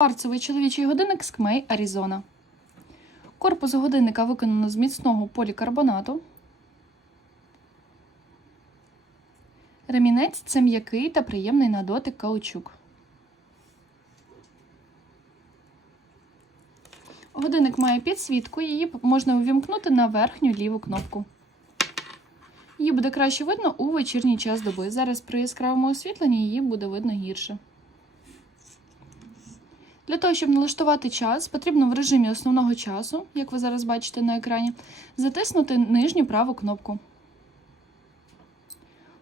Кварцевий чоловічий годинник з Кмей, Аризона. Корпус годинника виконано з міцного полікарбонату. Ремінець це м'який та приємний на дотик каучук. Годинник має підсвітку, її можна увімкнути на верхню ліву кнопку. Її буде краще видно у вечірній час доби. Зараз при яскравому освітленні її буде видно гірше. Для того, щоб налаштувати час, потрібно в режимі основного часу, як ви зараз бачите на екрані, затиснути нижню праву кнопку.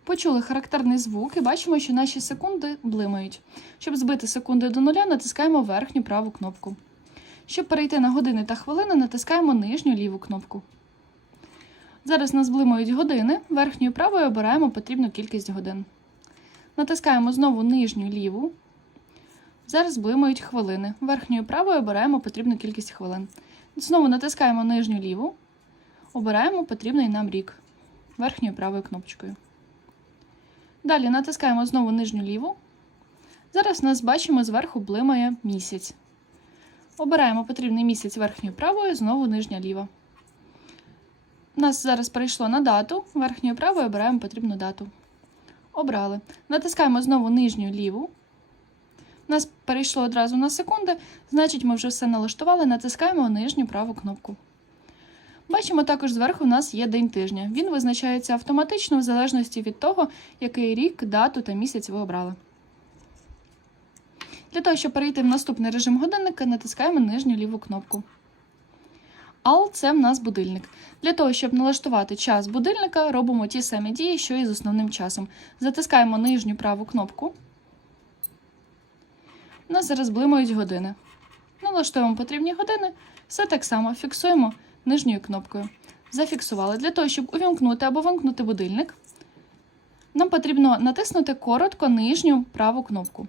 Почули характерний звук і бачимо, що наші секунди блимають. Щоб збити секунди до нуля, натискаємо верхню праву кнопку. Щоб перейти на години та хвилини, натискаємо нижню ліву кнопку. Зараз нас блимають години, верхньою правою обираємо потрібну кількість годин. Натискаємо знову нижню ліву. Зараз блимають хвилини. Верхньою правою обираємо потрібну кількість хвилин. Знову натискаємо нижню ліву, обираємо потрібний нам рік верхньою правою кнопочкою. Далі натискаємо знову нижню ліву. Зараз нас бачимо зверху блимає місяць. Обираємо потрібний місяць верхньою правою, знову нижня ліва. Нас зараз перейшло на дату. Верхньою правою обираємо потрібну дату. Обрали. Натискаємо знову нижню ліву. Нас перейшло одразу на секунди, значить, ми вже все налаштували, натискаємо нижню праву кнопку. Бачимо, також зверху у нас є день тижня. Він визначається автоматично в залежності від того, який рік, дату та місяць ви обрали. Для того, щоб перейти в наступний режим годинника, натискаємо нижню ліву кнопку. Ал це в нас будильник. Для того, щоб налаштувати час будильника, робимо ті самі дії, що і з основним часом. Затискаємо нижню праву кнопку. Нас зараз блимають години. Налаштуємо потрібні години, все так само фіксуємо нижньою кнопкою. Зафіксували. Для того, щоб увімкнути або вимкнути будильник, нам потрібно натиснути коротко нижню праву кнопку.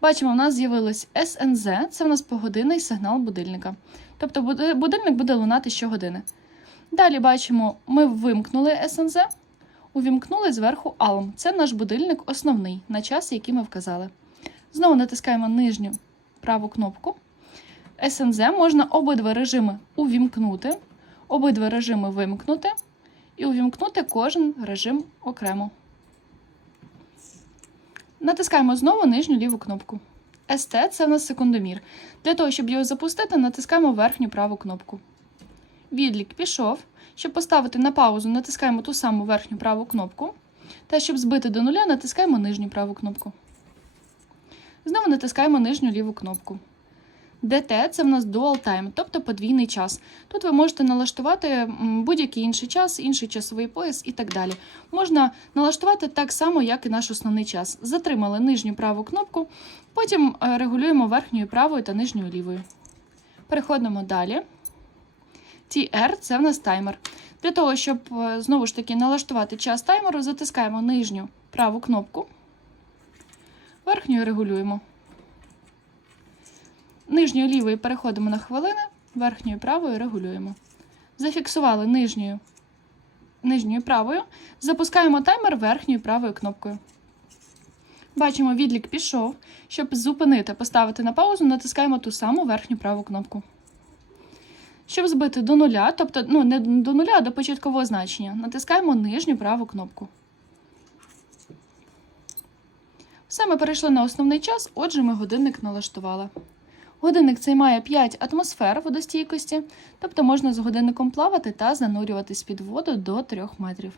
Бачимо, у нас з'явилось SNZ, це в нас погодинний сигнал будильника. Тобто будильник буде лунати щогодини. Далі бачимо, ми вимкнули SNZ, увімкнули зверху ALM. Це наш будильник основний на час, який ми вказали. Знову натискаємо нижню праву кнопку. SNZ можна обидва режими увімкнути, обидва режими вимкнути і увімкнути кожен режим окремо. Натискаємо знову нижню ліву кнопку. ST це в нас секундомір. Для того, щоб його запустити, натискаємо верхню праву кнопку. Відлік пішов. Щоб поставити на паузу, натискаємо ту саму верхню праву кнопку. Та щоб збити до нуля, натискаємо нижню праву кнопку. Знову натискаємо нижню ліву кнопку. DT – це в нас dual time, тобто подвійний час. Тут ви можете налаштувати будь-який інший час, інший часовий пояс і так далі. Можна налаштувати так само, як і наш основний час. Затримали нижню праву кнопку, потім е, регулюємо верхньою правою та нижньою лівою. Переходимо далі. TR – це в нас таймер. Для того, щоб е, знову ж таки налаштувати час таймеру, затискаємо нижню праву кнопку, верхньою регулюємо. Нижньою лівою переходимо на хвилини, верхньою правою регулюємо. Зафіксували нижньою, нижньою правою, запускаємо таймер верхньою правою кнопкою. Бачимо, відлік пішов. Щоб зупинити, поставити на паузу, натискаємо ту саму верхню праву кнопку. Щоб збити до нуля, тобто ну, не до нуля, а до початкового значення, натискаємо нижню праву кнопку. Все, ми перейшли на основний час, отже, ми годинник налаштували. Годинник цей має 5 атмосфер водостійкості, тобто можна з годинником плавати та занурюватись під воду до 3 метрів.